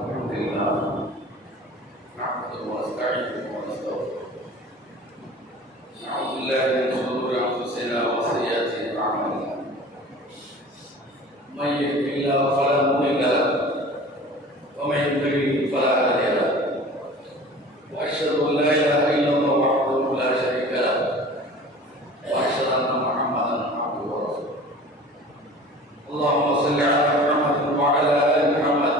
الحمد لله نحمده ونستعينه ونستغفره نعوذ بالله من شرور انفسنا وسيئات اعمالنا من يهده الله فلا مضل له ومن يضلل فلا هادي له واشهد ان لا اله الا الله وحده لا شريك له واشهد ان محمدا عبده ورسوله اللهم صل على محمد وعلى ال محمد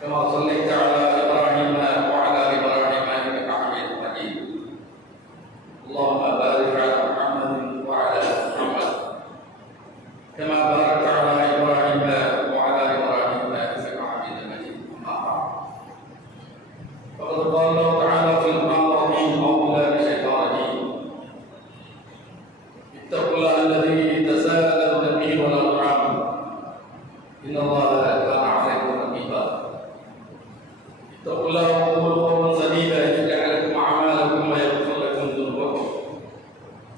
كما صليت على ابراهيم وعلى ال ابراهيم انك حميد مجيد اللهم بارك على محمد وعلى ال محمد كما باركت على ابراهيم وعلى ال ابراهيم انك حميد مجيد اما بعد فقد قال الله تعالى في القران العظيم اعوذ بالله من الشيطان الرجيم اتقوا الله الذي تساءلون به والارحام ان الله كان عليكم رقيبا اتقوا الله وقولوا قولا سديدا يصلح لكم اعمالكم ويغفر لكم ذنوبكم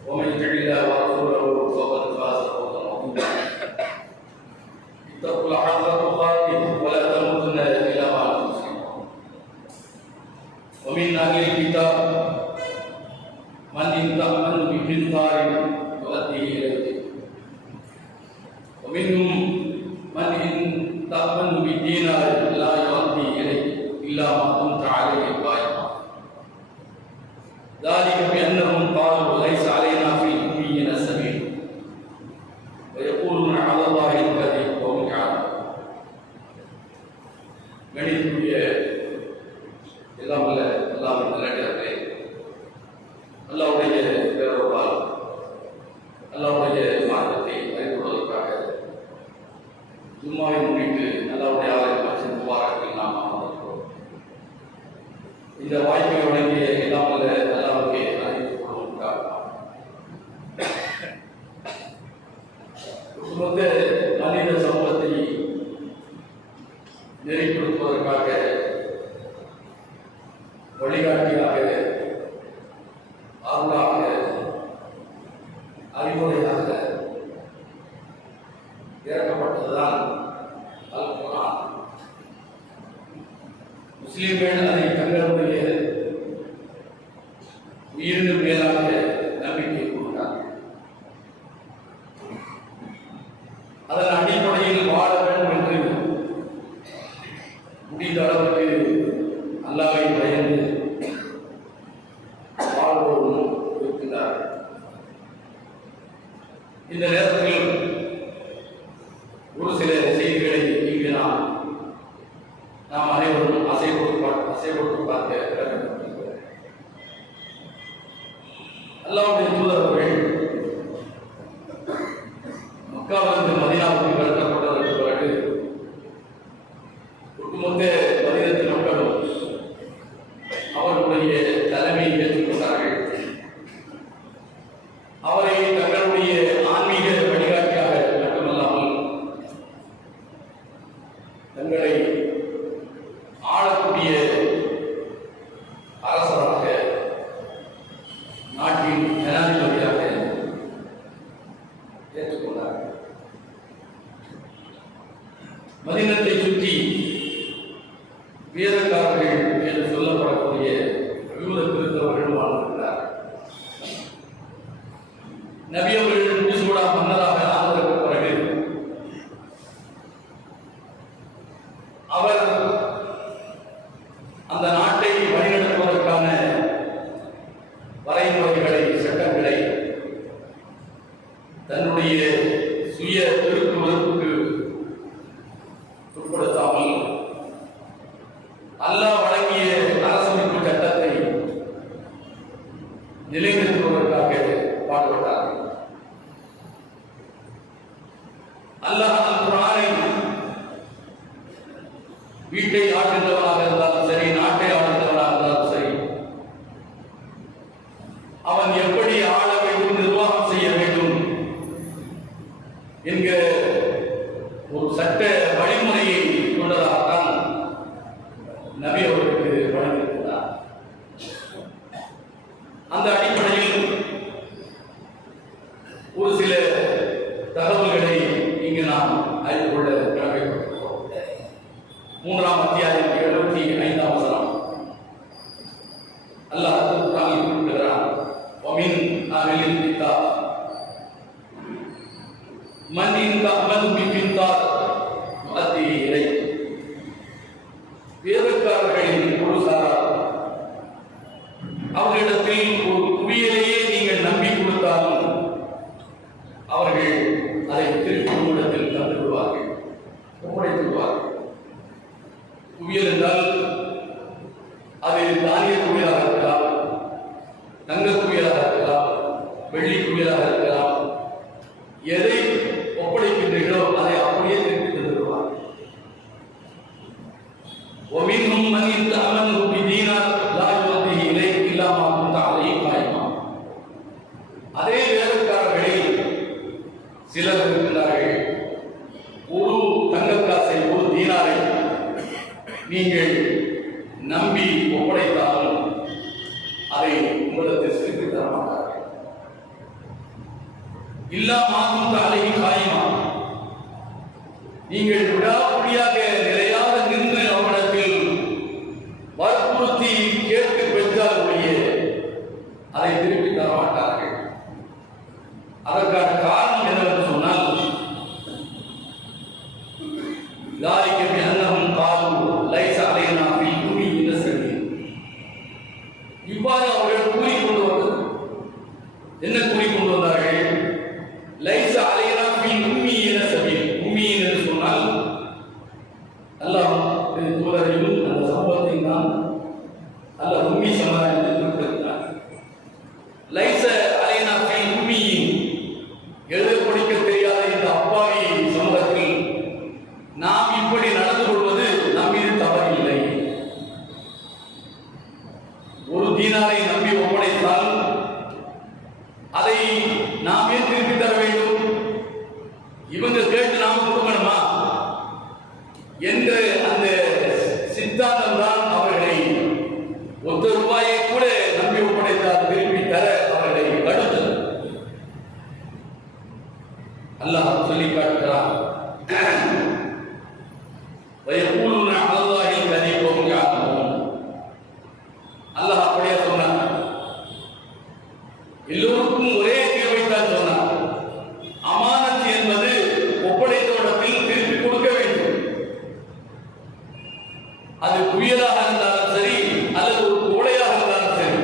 ومن يطع الله ورسوله فقد فاز فوزا عظيما اتقوا الله حق تقاته ولا تموتن الا وانتم مسلمون ومن اهل الكتاب من ان تامن بقنطار يؤديه اليك ومنهم من ان تامن بدينار لا يؤدي اليك الا ما دمت عليه قائما ذلك بانهم قالوا ليس علينا في الاميين السبيل ويقولون على الله الكذب وهم يعلمون கணிதத்துடைய எல்லாம் அல்ல அல்லாஹ் நல்லடியார்களே அல்லாஹ்வுடைய பேரருளால் அல்லாஹ்வுடைய மார்க்கத்தை அறிந்து கொள்வதற்காக ஜும்மாவை முன்னிட்டு அல்லாஹ்வுடைய ஆலய மஸ்ஜித் முபாரக்கில் நாம் அமர்ந்திருக்கிறோம். இந்த வாய்ப்பை வழங்கிய எல்லாம் அல்ல அல்லாஹ்வுக்கே அறிவித்துக் கொள்வதற்காக ஒட்டுமொத்த மனித சமூகத்தை நெறிப்படுத்துவதற்காக வழிகாட்டியாக அருளாக அறிவுரையாக இறக்கப்பட்டதுதான் அல் குர்ஆன். முஸ்லிம்கள் அதை தங்களுடைய உயிரினு மேலாக நம்பிக்கை கொண்டார்கள். அதன் அடிப்படையில் வாழ வேண்டும் என்று முடிந்த அளவுக்கு அல்லாஹ்வை பயந்து வாழ்வோரும் இருக்கிறார்கள். இந்த நேரத்தில் ஒரு சில செய்திகளை இங்கு நாம் அனைவரும் அசை கொடுத்து பார்க்க கடமைப்பட்டிருக்கிறோம். அல்லாஹ்வுடைய தூதர் அவர்கள் மக்காவிலிருந்து மதீனாவுக்கு கடத்தப்பட்டதற்கு பிறகு ஒட்டுமொத்த மதீனத்து மக்களும் அவர்களுடைய தலைமையை ஏற்றுக்கொண்டார்கள். அவரை தங்களுடைய ஆன்மீக வழிகாட்டியாக மட்டுமல்லாமல் தங்களை ஆளக்கூடிய அரசராக நாட்டின் ஜனாதிபதியாக ஏற்றுக்கொண்டார்கள். மதீனத்தை சுற்றி வேதக்காரர்கள் என்று சொல்லப்படக்கூடிய யூத கிறிஸ்தவர்கள் வாழ்ந்திருக்கிறார். நபி அவர்கள் முடிசூடா மன்னராக ஆனதற்கு பிறகு அவர் அந்த நாட்டை வழிநடத்துவதற்கான வரைமுறைகளை சட்டங்களை தன்னுடைய சுய விருப்பு வெறுப்புக்கு உட்படுத்தாமல் அல்லாஹ் வழங்கிய அரசமைப்பு சட்டத்தை நிலைநிறுத்துவதற்காக பாடுபட்டார்கள். அல்லாஹ் அல் குர்ஆனை வீட்டை ஆளுகிறவனாக இருந்தாலும் சரி, நாட்டை ஆளுகிறவனாக இருந்தாலும் சரி, அவன் எப்படி ஆள வேண்டும், நிர்வாகம் செய்ய வேண்டும் என்கிற ஒரு சட்ட வழிமுறையை கொண்டதாகத்தான் நபி அவர்களுக்கு வழங்கியிருக்கிறார். அந்த அடிப்படையில் ஒரு சில தகவல்களை இங்கு நாம் அறிந்து கொள்ள கடமைப்பட்டிருக்கிறோம். 3ஆம் அத்தியாயம் 75ஆம் வசனம். அல்லாஹ் திருக்குர்ஆனில் குறிப்பிடுகிறான், வமின் அஹ்லில் கிதாப் மன் இன் தஅமது பிகின்தார் யுஅத்திஹி இலைக். வேதக்காரர்களின் ஒரு சாரார், அவர்களிடத்தில் ஒரு குவியலையே நீங்கள் நம்பி கொடுத்தாலும் அவர்கள் அதை திருப்பி உங்களிடத்தில் தந்து விடுவார்கள், ஒப்படைத்து விடுவார்கள். குவியல் என்றால் அது தானிய குவியலாக இருக்கலாம், தங்க குவியலாக இருக்கலாம், வெள்ளி குவியலாக இருக்கலாம். எதை ஒப்படைக்கின்றீர்களோ அதை அப்படியே திருப்பி தந்து விடுவார்கள். ومنهم من إن تأمنه بدينار لا يؤديه إليك إلا ما كنت عليه قائما. அதே வேலைக்காரர்களில் சிலர் இருக்கிறார்கள், ஒரு தங்கக்காசை, ஒரு தீனாரை நீங்கள் நம்பி ஒப்படைத்தாலும் அதை உங்களிடத்தில் திருப்பி தர மாட்டார்கள். இல்லா மாக்கும் அழகி காயமா, நீங்கள் விடாப்பிடியாக நிலையாக நின்று அவரிடத்தில் வற்புறுத்தி கேட்டு பெற்றால் ஒழிய அதை திருப்பி தர மாட்டார்கள். அதற்கான காரணம் என்னவென்று சொன்னால், ذلك بأنهم قالوا ليس علينا في الأميين سبيل. இவ்வாறு அவர்கள் கூறிக்கொண்டு வந்தது. என்ன கூறிக்கொண்டு வந்தார்கள்? லைஸ அலைனா ஃபில் உம்மீன சபீல். உம்மீன் என்று சொன்னால் அல்லாஹ் தூதரையும் அந்த சம்பவத்தை தான் அல்லாஹ் உம்மி சமுதாயத்தை குறிப்பிடுகிறார். லைஸ அலைனா ஃபில் உம்மீன், எழுத படிக்க தெரியாத இந்த அப்பாவி சமூகத்தில் நாம் இப்படி நடந்து கொள்வது நம் மீது தவறில்லை. ஒரு தீனாரை நம்பி ஒப்படைத்தால் அதை நாம் ஏன் திருப்பி தர வேண்டும்? இவங்க கேட்டு நாம கொடுக்கணுமா என்ற அந்த சித்தாந்தம் தான் அவர்களை ஒத்த ரூபாயை கூட நம்பி ஒப்படைத்தால் திருப்பி தர அவர்களை தடுத்தது. அல்லாஹ் சொல்லி காட்டுகிறான், وَيَقُولُونَ عَلَى اللَّهِ الْكَذِبَ وَهُمْ يَعْلَمُونَ. அல்லாஹ் அப்படியே சொன்னார், எல்லோருக்கும் ஒரே தீர்வைத்தான் சொன்னார். அமானத் என்பது ஒப்படைத்தவரிடத்தில் திருப்பி கொடுக்க வேண்டும். அது குவியலாக இருந்தாலும் சரி அல்லது ஒரு கோடையாக இருந்தாலும் சரி,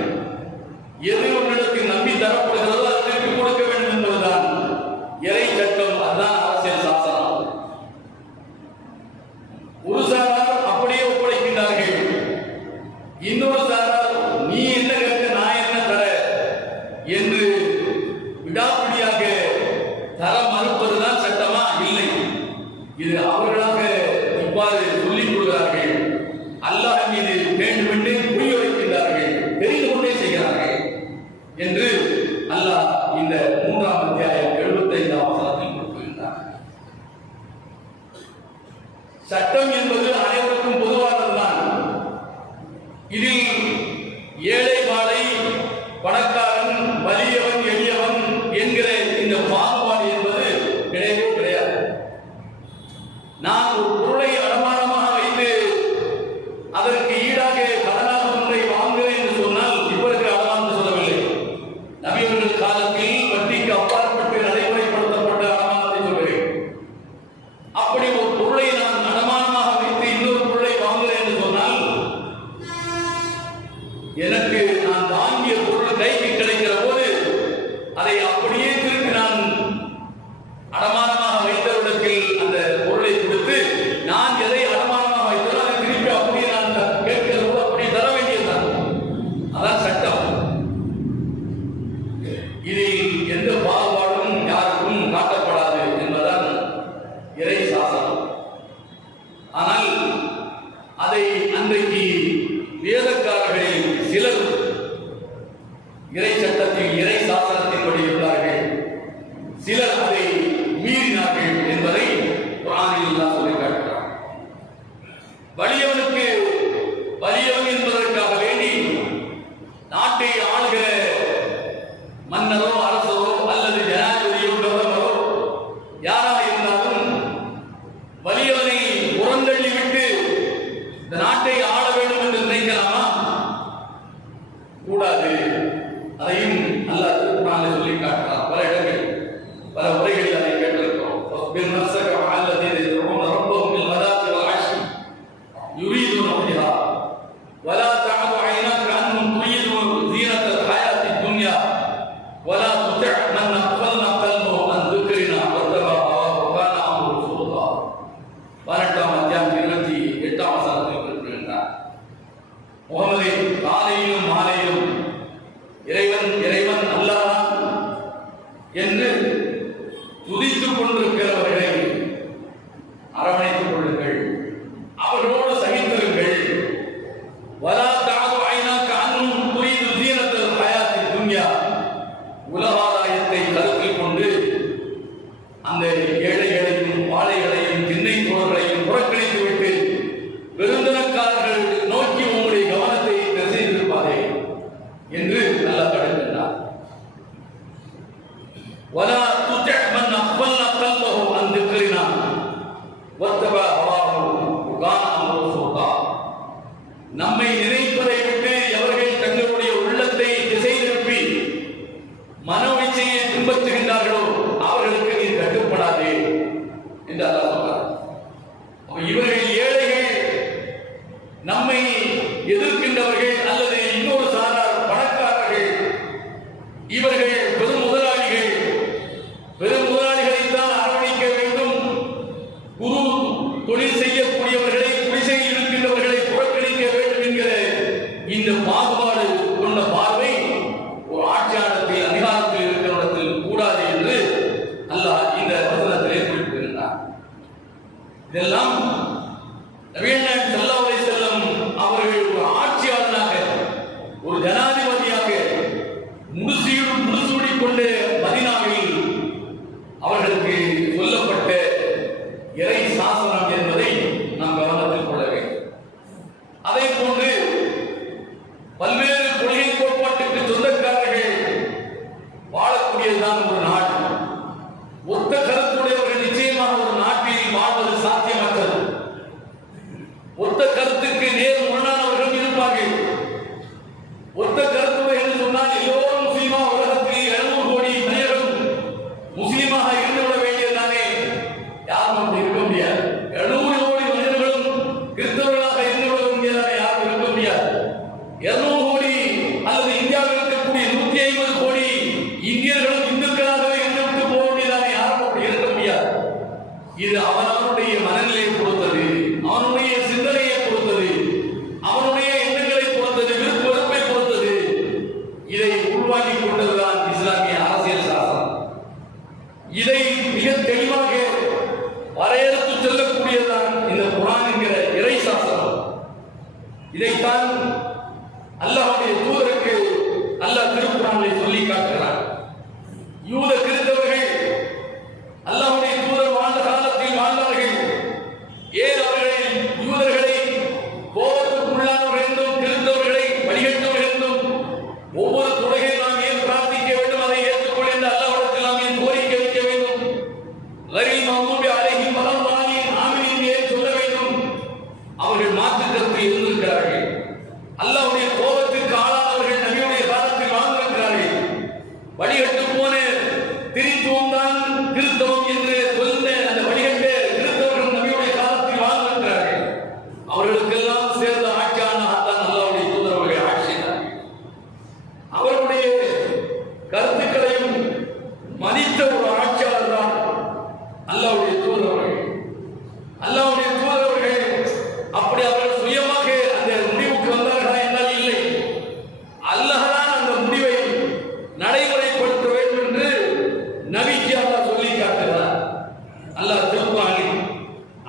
எது உன்னிடத்தில் நம்பி தரப்படுகிறதோ அதை திருப்பி கொடுக்க வேண்டும் என்பதுதான் இறை சட்டம், அதுதான் அரசியல் சாசனம். ஒரு சாரார் அப்படியே ஒப்படைக்கின்றார்கள், இன்னொரு சாரார் நீ என்ன கேட்க நான் என்ன தர என்று விடாப்பிடியாக தர மறுப்பதுதான் சட்டமா? இல்லை, இது அவர்களாக இவ்வாறு சொல்லிக் கொள்கிறார்கள். அல்லாஹ் மீது வேண்டுமென்றே புரிய வைக்கின்றார்கள், தெரிந்து கொண்டே செய்கிறார்கள் என்று அல்லாஹ் இந்த 3ஆம் அத்தியாயம் 75ஆம் வசனத்தில் குறிப்பிடுகின்றார். சட்டம் என்பது அனைவருக்கும் பொதுவானதுதான். இதில் ஏழை வாழை, பணக்காரன், வலியவன், எளியவன் என்கிற இந்த பாகுபாடு என்பது கிடையவே கிடையாது. நான் ஒரு பொருளை அடமானமாக வைத்து அதற்கு ஈடாக கடனாக ஒன்றை வாங்குகிறேன் என்று சொன்னால் இப்ப இருக்கிற அடமானம் சொல்லவில்லை, நபியவர்கள் காலத்தில் வட்டிக்கு அப்பாற்பட்டு நடைமுறைப்படுத்தப்பட்ட அடமானத்தை சொல்கிறேன். அப்படி ஒரு பொருளை நான் அடமானமாக வைத்து இன்னொரு பொருளை வாங்குகிறேன் என்று சொன்னால் எனக்கு நான் வாங்கிய பொருள் கைக்கு கிடைக்கிற போது அதை அப்படியே திருப்பி நான் அடமானமாக வைத்தவரிடத்தில் அந்த பொருளை கொடுத்து நான் எதை அடமானமாக வைத்தோ அதை திருப்பி அப்படியே நான் கேட்கிற போது அப்படியே தர வேண்டியதுதான். அதான் சட்டம். இதில் எந்த பாகுபாடும் யாருக்கும் காட்டப்படாது என்பதுதான் இறை சாசனம். ஆனால் அதை அன்றைக்கு வேதக்காரர்களில் சிலர் இறை சட்டத்தில், இறை சாசனத்தின்படி இருந்தார்கள், சிலர் அதை மீறினார்கள் என்பதை குர்ஆனில் அல்லாஹ் சொல்லி காட்டுகிறார். வலியவனுக்கு வலியவன் என்பதற்காக வேண்டி நாட்டை ஆளுகிற மன்னரோ அரசரோ அல்லது ஜனாதிபதியோ பிரதமரோ யாராக இருந்தாலும் வலியவனை புறந்தள்ளிவிட்டு முகமதே, காலையிலும் மாலையிலும் இறைவன் இறைவன் அல்லாஹ் என்று துதித்துக் கொண்டிருக்கிறவர்களை அரவணைத்துக் கொள்ளுங்கள், அவர்களோடு சகித்திருங்கள். வலா தஅது ஐனாக அன்ஹும் துரீது ஸீனத்தல் ஹயாத்தித் துன்யா, உலகாதாயத்தை கருத்தில் கொண்டு அந்த ஏழைகளையும் வாழைகளையும் திண்ணை தோழர்களையும் புறக்கணித்து விட்டு விருந்தினக்காரர்கள் நோக்கி உங்களுடைய கவனத்தை திசை திருப்பாதே என்று அல்லாஹ் தடுக்கின்றார். வலா துதி' மன் அக்பல்னா கல்பஹு அன் திக்ரினா வத்தபா ஹவாஹு வகான அம்ருஹு ஃபுர்தா, நம்மை நினைப்பதை விட்டு எவர்கள் தங்களுடைய உள்ளத்தை திசை திருப்பி மனோஇச்சையை பின்பற்றுகின்றார்களோ அவர்களுக்கு நீ கட்டுப்படாதே என்று அல்லாஹ் சொல்றார். இவர்கள் ஏழைகள், நம்மை எதிர்க்கின்றவர்கள் அல்லது இன்னொரு சாரார் பணக்காரர்கள், இவர்கள் பெரும் முதலாளிகள், பெரும் முதலாளிகளைத்தான் அரவணைக்க வேண்டும். குரு தொழில் செய்யக்கூடியவர்களை, குடிசையில் இருக்கின்றவர்களை புறக்கணிக்க வேண்டும் என்கிற இந்த பாகுபாடு கொண்ட பார்வை ஒரு ஆட்சியாளத்தில் அதிகாரத்தில் இருக்கிறவர்கள் கூடாது என்று அல்லாஹ் இந்த வசனத்திலே குறிப்பிடுகின்றார். இதெல்லாம் நபிகள் நாயகம் ஸல்லல்லாஹு அலைஹி வஸல்லம் அவர்கள் ஒரு ஆட்சியாளராக, ஒரு ஜனாதிபதியாக முடிசூடிக் கொண்ட மதீனாவில் அவர்களுக்கு சொல்லப்பட்ட இறை சாசனம் என்பதை நாம் கவனத்தில் கொள்ள வேண்டும். அதை போன்று பல்வேறு கொள்கை கோட்பாட்டுக்கு சொந்தக்காரர்கள் வாழக்கூடியதுதான் ஒரு நாடு. ஒத்த கருத்துடையவர்கள் நிச்சயமாக ஒரு நாட்டில் வாழ்வது சாத்தியமற்றது. ஒத்த கருத்துக்கு நேர் முரணானவர்கள் இருப்பார்கள். ஒத்த கருத்துடைய என்று சொன்னால் எல்லோரும் முஸ்லீமா, உலகத்தில் 700 கோடி மனிதர்களும் முஸ்லீமாக இருந்துவிட வேண்டியதுதானே? யாரும் அப்படி இருக்க முடியாது. 700 கோடி மனிதர்களும் கிறிஸ்தவர்களாக இருந்துவிட வேண்டியதானே? யாரும் இருக்க முடியாது. 200 கோடி அல்லது இந்தியாவில் இருக்கக்கூடிய 150 கோடி இந்தியர்களும் இந்துக்களாகவே இருந்துவிட்டு போக வேண்டியதானே? யாரும் அப்படி இருக்க முடியாது. இது அவனுடைய மனநிலையை பொறுத்தது, அவனுடைய சிந்தனையை பொறுத்தது, அவனுடைய எண்ணங்களை பொறுத்தது, விருப்ப வெறுப்பை பொறுத்தது. இதை உள்வாங்கிக் கொண்டதுதான் இஸ்லாமிய அரசியல் சாசனம். இதை மிக தெளிவாக வரையறுத்து செல்லக்கூடியதுதான் இந்த குர்ஆன் என்கிற இறை சாசனம். இதைத்தான் அல்லாஹ்வுடைய தூதருக்கு அல்லாஹ் திருக்குர்ஆனிலே சொல்லி காட்டுகிறார். யூத கிறிஸ்தவர்கள் அல்லாஹ்வுடைய தூதர் வாழ்ந்த காலத்தில் வாழ்ந்தார்கள். ஏன் அவர்கள் யூதர்களை கோபத்துக்குள்ளானவர்கள் என்றும் கிறிஸ்தவர்களை வழிகட்டவர்கள் என்றும் ஒவ்வொரு தொழுகையில் நாம் ஏன் பிரார்த்திக்க வேண்டும், அதை ஏற்றுக்கொள்ள என்று அல்லாஹ்விடத்தில் நாம் ஏன் கோரிக்கை வைக்க வேண்டும், கரீம் மஹ்மூபி அலைஹிம் வலல்லாஹின் ஆமீன் ஏன் சொல்ல வேண்டும்? அவர்கள் மாற்று கருத்து இருந்திருக்கிறார்கள். அல்லாஹ்வுடைய கோபத்துக்கு ஆளானவர்கள் நபியுடைய காலத்தில் வாழ்ந்திருக்கிறார்கள். வழிகட்டு போன திரித்துவம் தான் கிறிஸ்தவம் என்று சொல்ல அந்த வழிகட்ட கிறிஸ்தவர்கள் நபியுடைய காலத்தில் வாழ்ந்திருக்கிறார்கள். அவர்களுக்கெல்லாம் சேர்ந்த ஆட்சியாளனாகத்தான் அல்லாஹ்வுடைய தூதர் அவர்கள் ஆட்சி செய்தார்கள். அவர்களுடைய கருத்துக்களையும் மதித்த ஒரு ஆட்சியாளர் தான் அல்லாஹ்வுடைய தூதர் அவர்கள். அல்லாஹ்வுடைய தூதர் அவர்கள் அப்படி அவர்கள் சுயமாக அந்த முடிவுக்கு வந்தார்களா என்றால் இல்லை. அல்லாஹ் தான் அந்த முடிவை நடைமுறைப்படுத்த வேண்டும் என்று நபிக்கு அல்லாஹ் சொல்லி காட்டுகிறார். அல்லாஹ் திருக்குர்ஆனில்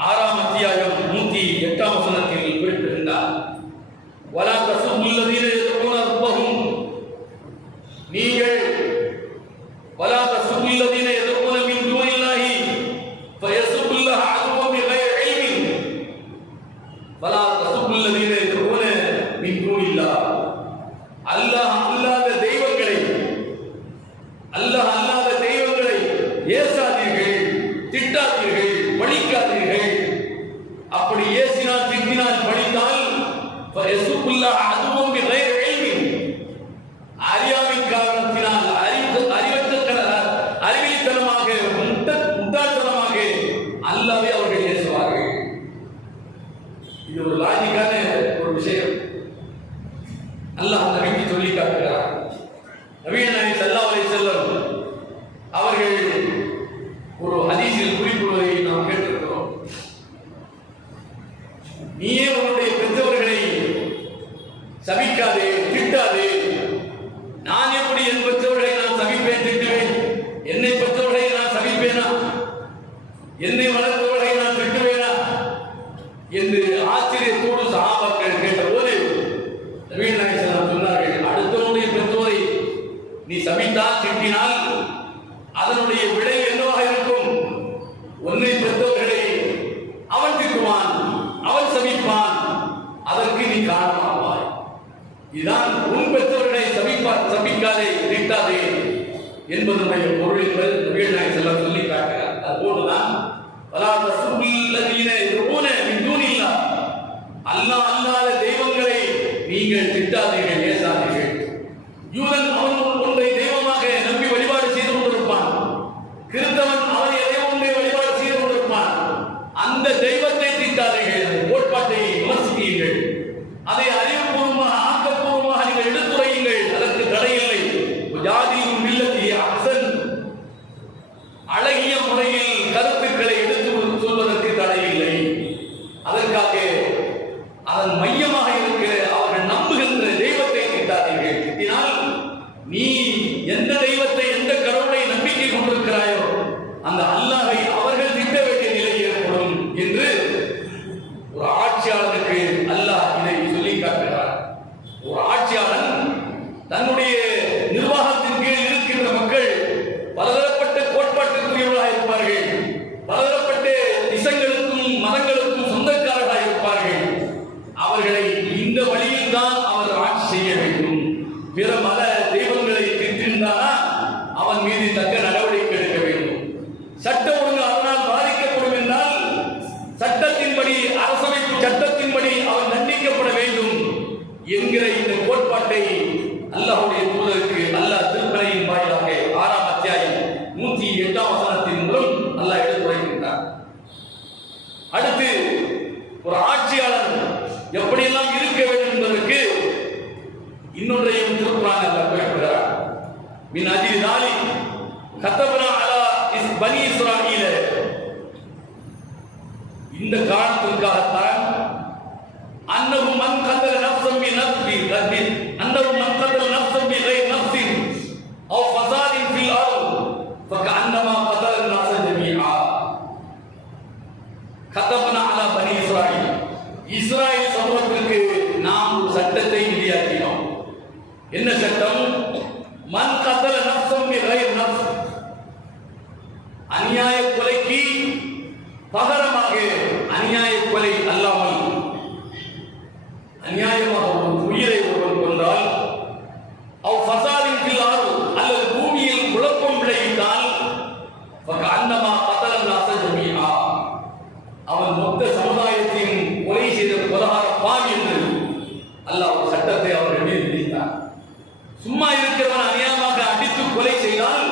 6ஆம் அத்தியாயம் 108ஆம் வசனத்தில் குறிப்பிடுகின்றார். வலா தஸுபுல்லதீன யதுஊன ரப்பஹும், நீங்கள் வலா தஸுபுல்லதீன யதுஊன மின் தூனில்லாஹி ஃபயஸுபுல்லாஹ அதுவம் பிகைரி இல்மின். வலா தஸுபுல்லதீன யதுஊன மின் தூனில்லாஹ், அல்லாஹ் அல்லாத தெய்வங்களை, அல்லாஹ் அல்லாத தெய்வங்களை ஏசாதீர்கள், திட்டாதீர்கள், பழிக்காதீர்கள். அப்படி ஏசினால், திட்டினால், பழித்தால் ஃபயஸுபுல்லாஹ அதுவம் பிகைரி இல்மின், அறியாமையின் காரணத்தினால், அறிவிலித்தனமாக, முட்டாள்தனமாக அல்லாஹ்வை அவர்கள் ஏசுவார்கள். இது ஒரு லாஜிக்கான ஒரு விஷயம். அல்லாஹ் நபிக்கு சொல்லி காட்டுகிறார். நபிகள் நாயகம் ஸல்லல்லாஹு அலைஹி வஸல்லம் அவர்கள் ஒரு ஹதீஸில் குறிப்பிடுவதை நாம் கேட்டிருக்கிறோம். நீயே உன்னுடைய பெற்றவர்களை சபிக்காதே, திட்டாதே. நான் எப்படி என் பெற்றோர்களை நான் சபிப்பேன், திட்டுவேன்? என்னை பெற்றோர்களை நான் சபிப்பேனா? என்னை வளர்த்தவர்களை நான் திட்டுவேனா என்று ஆச்சரியத்தோடு சஹாபாக்கள் கேட்டபோது நபிகள் நாயகம் ஸல்லல்லாஹு அலைஹி வஸல்லம் சொன்னார்கள், அடுத்தவனுடைய பெற்றோரை நீ சபித்தால், திட்டினால் அதனுடைய விளைவு என்னவாக இருக்கும்? உன்னை பெற்றவர்களை அவன் திட்டுவான், அவன் சபிப்பான், அதற்கு நீ காரணமாவாய். இதுதான் உன் பெற்றவர்களை சபிக்காதே, திட்டாதே என்பதனுடைய பொருள் என்பது நபிகள் நாயகம் ஸல்லல்லாஹு அலைஹி வஸல்லம் சொல்லி காட்டுகிறார். அதுபோன்றுதான் அல்லாஹ் அல்லாத தெய்வங்களை நீங்கள் திட்டாதீர்கள், ஏசாதீர்கள். யூதன் அவன் ஒன்றை தெய்வமாக நம்பி வழிபாடு செய்து கொண்டிருப்பான். கிறிஸ்தவன் அவன் எதை ஒன்றை வழிபாடு செய்து கொண்டிருப்பான். அந்த தெய்வத்தை திட்டாதீர்கள், கோட்பாட்டை விமர்சித்தீர்கள், அதை அறிவுபூர்வமாக ஆக்கப்பூர்வமாக நீங்கள் எடுத்துரையுங்கள், அதற்கு தடையில்லை. ஜாதியும் மில்லத்தி அஹ்சன், அழகிய முறையில் கருத்துக்களை எடுத்து சொல்வதற்கு தடையில்லை. அதற்காக அதன் மையமாக இருக்கிற அவர்கள் நம்புகின்ற தெய்வத்தை திட்டாதீர்கள். திட்டினால் நீ எந்த தெய்வத்தை, எந்த கடவுளை நம்பிக்கை கொண்டிருக்கிறாயோ அந்த அல்லாஹை அவர்கள் திட்ட வேண்டிய நிலை ஏற்படும் என்று ஒரு ஆட்சியாளருக்கு அல்லாஹ் இதை சொல்லி காட்டுகிறார். ஒரு ஆட்சியாளன் தன்னுடைய நிர்வாகத்தின் கீழ் இருக்கின்ற மக்கள் பலதரப்பட்ட கோட்பாட்டுக்குரியவர்களாக இருப்பார்கள், பலதரப்பட்ட திசைகளுக்கும் மதங்களுக்கும் சொந்தக்காரர்களாக இருப்பார்கள். அவர்களை இந்த வழியில் தான் அவர் ஆட்சி செய்ய வேண்டும். பிற மத தெய்வங்களை திட்டிருந்தானா அவன் மீது தக்க நடவடிக்கை எடுக்க வேண்டும். சட்ட ஒழுங்கு அதனால் பாதிக்கப்படும் என்றால் சட்டத்தின்படி, அரசமைப்பு சட்டத்தின்படி அவன் தண்டிக்கப்பட வேண்டும் என்கிற இந்த கோட்பாட்டை அல்லாஹ்வுடைய தூதருக்கு அல்லாஹ் திருமறையின் வாயிலாக 6ஆம் அத்தியாயம் 108ஆம் வசனத்தின் மூலம் அல்லாஹ் எடுத்துரைக்கின்றார். அடுத்து ஒரு ஆட்சியாளர் எப்படியெல்லாம் இருக்க வேண்டும் என்பதற்கு இன்னொன்றையும் திருக்குர்ஆன் அல்லாஹ் குறிப்பிடுகிறார். மின் அஜில் தாலிக் கதப்னா அலா பனி இஸ்ராயீல, இந்த காரணத்திற்காகத்தான் அன்னஹு மன் கதல நஃப்ஸன் பி நஃப்ஸின் அன்னஹு மன் கதல நஃப்ஸன் பி கைரி நஃப்ஸின் அவ் ஃபஸாதின் ஃபில் அர்த் ஃபகஅன்னமா கதல الناس ஜமீஆ. கதப்னா அலா பனி இஸ்ராயீல், இஸ்ராயேல் சமூகத்திற்கு நாம் ஒரு சட்டத்தை விதியாக்கினோம். என்ன சட்டம்? மன் கதல நஃப்ஸன் பி கைரி நஃப்ஸ், அநியாய கொலைக்கு பகரமாக அநியாய கொலை அல்லாமல் அநியாயமாக ஒரு உயிரை ஒருவன் கொண்டால், அவ் ஃபஸாதின் ஃபில் அர்த், அல்லது பூமியில் குழப்பம் விளைவித்தால், ஃபகஅன்னமா கதல الناس ஜமீஆ, அவன் மொத்த சமுதாயத்தையும் கொலை செய்த கொலைகார பாவி என்று அல்லாஹ் ஒரு சட்டத்தை அவர்கள் மீது விதித்தார். சும்மா இருக்கிறவன் அநியாயமாக அடித்து கொலை செய்தால்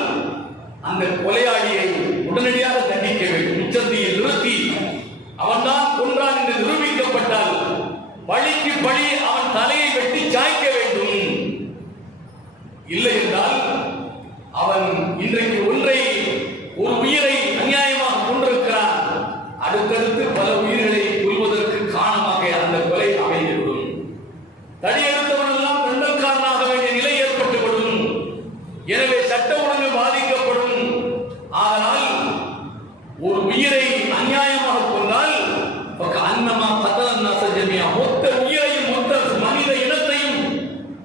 அந்த கொலையாளியை உடனடியாக தண்டிக்க வேண்டும். உச்சந்தியில் நிறுத்தி அவன்தான் கொன்றான் என்று நிரூபிக்கப்பட்டால் பழிக்கு பழி அவன் தலையை வெட்டி சாய்க்க வேண்டும். இல்லை என்றால் அவன் இன்றைக்கு ஒரு உயிரை அநியாயமாக கொண்டிருக்கிறான், அடுத்தடுத்து பல உயிர்களை கொல்வதற்கு காரணமாக அந்த கொலை அமைந்துவிடும். தடியெடுத்தவன் எல்லாம் தண்டல்காரனாக வேண்டிய நிலை ஏற்பட்டுவிடும். எனவே சட்ட ஒழுங்கு பாதிக்கப்படும். ஆனால் ஒரு உயிரை அநியாயமாக கொண்டால் அன்னமா கதல الناس ஜமீஆ, மொத்த உயிரையும் மொத்த மனித இனத்தையும்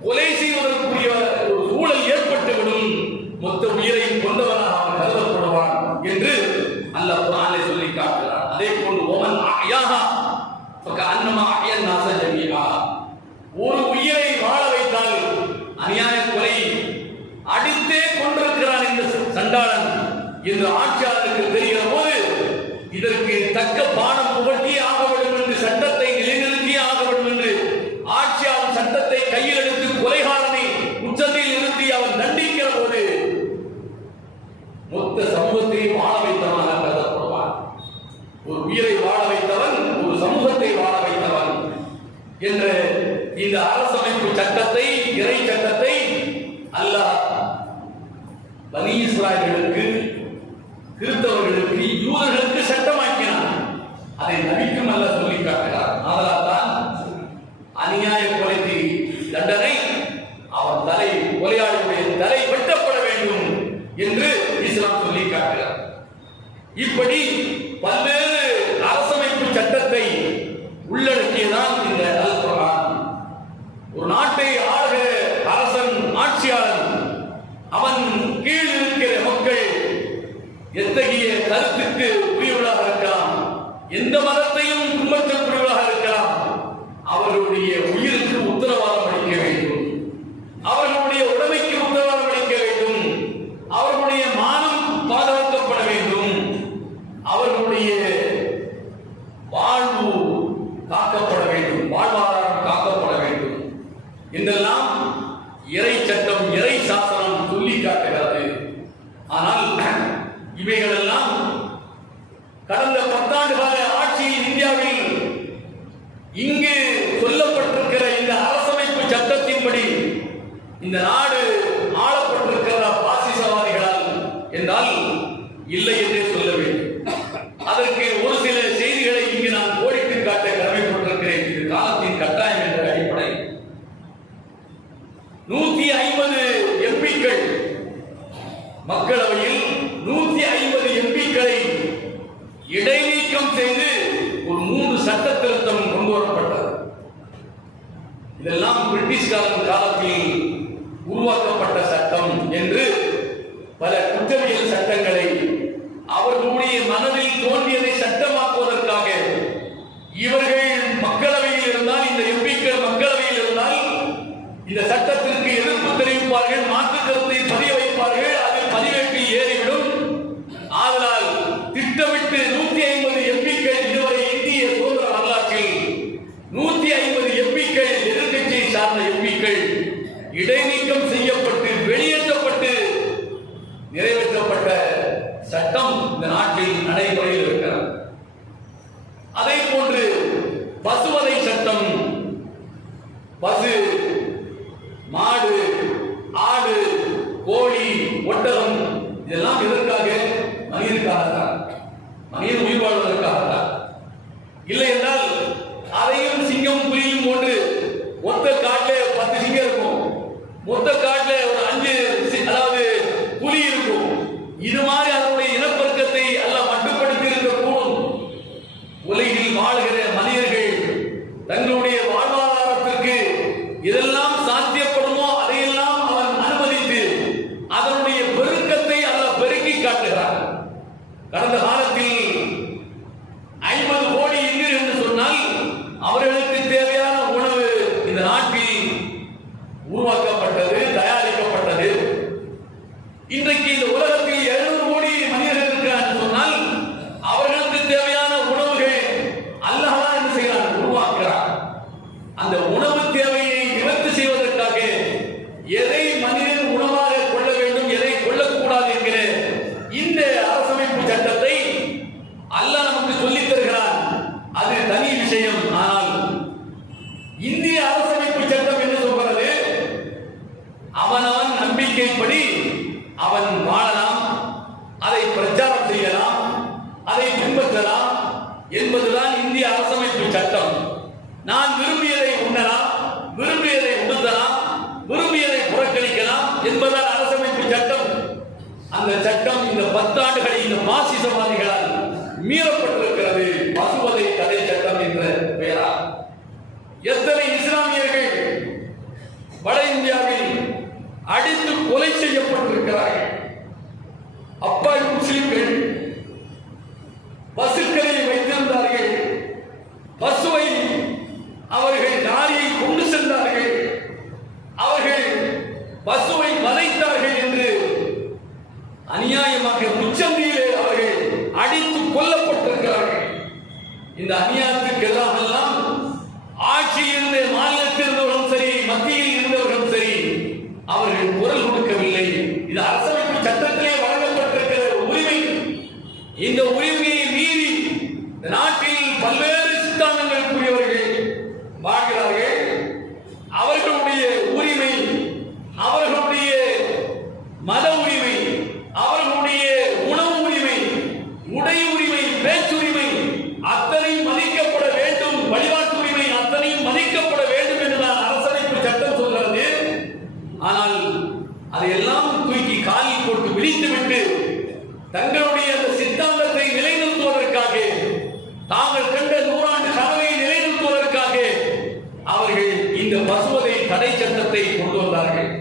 கொலை செய்வதற்குரிய ஒரு சூழல் ஏற்பட்டுவிடும். மொத்த உயிரையும் கொண்டவனாக அவன் கருதப்படுவான் என்று அல்லாஹ் குர்ஆனில் சொல்லி காட்டுகிறார். அதே போன்று ஒமன் அஹ்யாஹா ஃபகஅன்னமா அஹ்யா الناس ஜமீஆ, ஒரு உயிரை வாழ வைத்தால் அநியாய கொலை அடித்தே கொண்டிருக்கிறான் இந்த சண்டாளன் என்று ஆட்சியாளருக்கு தெரிகிற போது இதற்கு தக்க பாடம் புகட்டியே ஆக வேண்டும் என்று, சட்டத்தை நிலைநிறுத்தியே ஆக வேண்டும் என்று ஆட்சியாளர் சட்டத்தை கையில் எடுத்து கொலைகாரனை உச்சத்தில் நிறுத்தி அவன் தண்டிக்கிற போது மொத்த சமூகத்தை வாழ வைத்தவனாக கருதப்படுவான். ஒரு உயிரை வாழ வைத்தவன், ஒரு சமூகத்தை வாழ வைத்தவன் என்ற இந்த அரசமைப்பு சட்டத்தை, இறை சட்டத்தை அல்லாஹ் பனி இஸ்ராயேலுக்கு, கிறிஸ்தவர்களுக்கு, யூதர்களுக்கு சட்டமாக்கினார். அதை நபிக்கும் அல்லாஹ் சொல்லி காட்டுகிறார். அதனால் தான் அநியாய கொலைக்கு இப்படி பல்வேறு அரசமைப்பு சட்டத்தை உள்ளடக்கியதான் இந்த அல் குர்ஆன். ஒரு நாட்டை ஆளுகிற அரசன், ஆட்சியாளன், அவன் கீழ் இருக்கிற மக்கள் எத்தகைய கருத்துக்கு உரியவர்களாக இருக்கலாம், எந்த மதத்தையும் பின்பற்றக்கூடியவர்களாக இருக்கலாம், அவர்களுடைய உயிருக்கு உத்தரவாதம் அளிக்க வேண்டும், அவர்களுடைய உடைமைக்கு உத்தரவாதம் அளிக்க வேண்டும், அவர்களுடைய மானம் பாதுகாக்கப்பட வேண்டும், அவர்களுடைய வாழ்வு காக்கப்பட வேண்டும், வாழ்வாதாரம் காக்கப்பட வேண்டும் என்றெல்லாம் இறை சட்டம், இறை சாசனம் சொல்லி காட்டுகிறது. ஆனால் இவைகளெல்லாம் கடந்த 10 ஆண்டு கால ஆட்சியில் இந்தியாவில் இங்கு சொல்லப்பட்டிருக்கிற இந்த அரசமைப்பு சட்டத்தின்படி இந்த நாடு ஆளப்பட்டிருக்கிற பாசிசவாதிகளால் என்றால் இல்லை என்றே சொல்ல வேண்டும். அதற்கு ஒரு சில செய்திகளை இங்கு நான் கோடிட்டு காட்ட கடமைப்பட்டிருக்கிறேன். இது காலத்தின் கட்டாயம் என்ற அடிப்படையில் 150 எம்பிக்கள் மக்களவையில் 150 எம்பிக்களை இடைநீக்கம் செய்து ஒரு 3 சட்ட திருத்தம் கொண்டு வரப்பட்டது. இதெல்லாம் பிரிட்டிஷ்காரன் காலத்தில் உருவாக்கப்பட்ட சட்டம் என்று பல குற்றவியல் சட்டங்களை அவர்களுடைய மனதில் தோன்றியதை சட்டமாக்குவதற்காக இவர்கள் மக்களவையில் இருந்தால், இந்த எம்பிக்கள் மக்களவையில் இருந்தால் இந்த சட்டத்திற்கு எதிர்ப்பு தெரிவிப்பார்கள், மாற்று கருத்தை பதிய வைப்பார்கள், அது பதிவேட்டில் ஏறிவிடும். ஆதலால் திட்டமிட்டு 150 எம்பிக்கள் இதுவரை இந்திய சுதந்திர வரலாற்றில் 150 எம்பிக்கள் எதிர்க்கட்சியை சார்ந்த எம்பிக்கள் இடைநீக்கம் செய்யப்பட்டு வெளியேற்றப்பட்டு நிறைவேற்றப்பட்ட சட்டம் இந்த நாட்டில் நடைமுறையில் இருக்கிறது. அதே போன்று பசுவதை சட்டம், பசு, மாடு, ஆடு, கோழி, ஒட்டகம் இதெல்லாம் எதற்காக? மனிதனுக்காகத்தான், மனிதன் உயிர் வாழ்வதற்காகத்தான். இல்லை என்றால் அதையும் சிங்கம் புலியும் போன்று மொத்த காட்டில் 10 சிங்கம் இருக்கும், மொத்த காட்டில் ஒரு 5 அதாவது புலி இருக்கும். இது மாதிரி அதனுடைய இனப்பெருக்கத்தை எல்லாம் மட்டுப்படுத்தி இருக்கக்கூடும். உலகில் வாழ்கிற மனிதர்கள் தங்களுடைய வாழ்வாதாரத்திற்கு இதெல்லாம் சாத்தியப்படுமோ அதையெல்லாம் அவன் அனுமதித்து அதனுடைய பெருக்கத்தை அல்ல பெருக்கி காட்டுகிறார். கடந்த காலத்தில் 50 கோடி இந்தியர் என்று சொன்னால் அவர்களுக்கு தேவையான உணவு இந்த நாட்டில் உருவாக்கப்பட்டது, தயாரிக்கப்பட்டது. இன்றைக்கு இந்த உலகத்தில் 700 கோடி மனிதர்கள் இருக்கிறார் என்று சொன்னால் அவர்களுக்கு தேவையான உணவுகள் அல்லாஹ் தான் என்ன செய்கிறார்? உருவாக்குகிறார். அந்த உணவு தேவையை நிவர்த்தி செய்வதற்காக எதை மனிதன் உணவாக கொள்ள வேண்டும், எதை கொள்ளக்கூடாது என்கிற இந்த அரசமைப்பு சட்டத்தை அல்லாஹ் நமக்கு சொல்லித் தருகிறார். அது தனி விஷயம். ஆனால் இந்திய அரசமைப்பு சட்டம் என்ன சொல்கிறது? அவனவன் நம்பிக்கைப்படி அவன் வாழலாம், அதை பிரச்சாரம் செய்யலாம், அதை பின்பற்றலாம் என்பதுதான் இந்திய அரசமைப்பு சட்டம். நான் விரும்பியதை உண்ணலாம், விரும்பியதை உடுத்தலாம், விரும்பியதை புறக்கணிக்கலாம் என்பதால் அரசமைப்பு சட்டம். அந்த சட்டம் இந்த 10 ஆண்டுகளில் இந்த பாசிசவாதிகளால் மீறப்பட்டிருக்கிறது. பசுவதை தடை சட்டம் என்ற பெயரால் எத்தனை இஸ்லாமியர்கள் வட இந்தியாவில் அடித்து கொலை செய்யப்பட்டிருக்கிறார்கள். அப்பாவி முஸ்லிம்கள் பசுக்களை வைத்திருந்தார்கள், பசுவை அவர்கள் லாரியை கொண்டு சென்றார்கள், அவர்கள் பசுவை வதைத்தார்கள் என்று அநியாயமாக முச்சந்தியிலே அவர்கள் அடித்து கொல்லப்பட்டிருக்கிறார்கள். இந்த அநியாயத்துக்கு எல்லாம் ஆட்சியில் இருந்த மாநிலத்தில் இருந்தவர்களும் சரி, மத்தியில் இருந்தவர்களும் சரி, அவர்கள் குரல் கொடுக்கவில்லை. இது அரசமைப்பு சட்டத்திலே வழங்கப்பட்டிருக்கிற உரிமை. இந்த உரிமையை மீறி இந்த நாட்டில் பல்வேறு சித்தாந்தங்களுக்குரியவர்கள் வாழ்கிறார்கள். அவர்களுடைய உரிமை, அவர்களுடைய மத உரிமை, அவர்களுடைய உணவு உரிமை, உடை உரிமை, பேச்சுரிமை அத்தனையும் மதிக்கப்பட வேண்டும். வழிபாட்டு உரிமை அத்தனையும் மதிக்கப்பட வேண்டும் என்றுதான் அரசமைப்பு சட்டம் சொல்கிறது. ஆனால் அதையெல்லாம் தூக்கி காலில் போட்டு விழித்துவிட்டு தங்களுடைய அந்த சித்தாந்தத்தை அவர்கள் இந்த பசுவதை தடை சட்டத்தை கொண்டு வந்தார்கள்.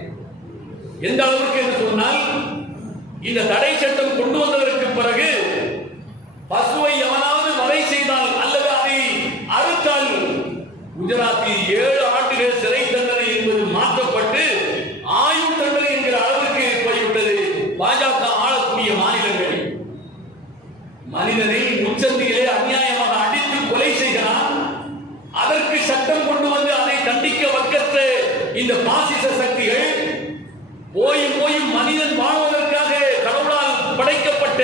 எந்த அளவிற்கு என்று சொன்னால், இந்த தடை சட்டம் கொண்டு வந்ததற்கு பிறகு பசுவை எவனாவது வதை செய்தால் அல்லது அதை அறுத்தால் குஜராத்தில் 7 ஆண்டுகள் சிறை தண்டனை என்பது மாற்றப்பட்டு ஆயுள் தண்டனை என்கிற அளவிற்கு போய்விட்டது. பாஜக ஆளக்கூடிய மாநிலங்களில் மனிதனை முச்சந்தியிலே அநியாயமாக அடித்து கொலை செய்கிறான். அதற்கு சட்டம் கொண்டு வந்து அதை தண்டிக்க வக்கற்ற இந்த பாசிச சக்திகள் போயும் மனிதன் வாழ்வதற்காக கடவுளால் படைக்கப்பட்ட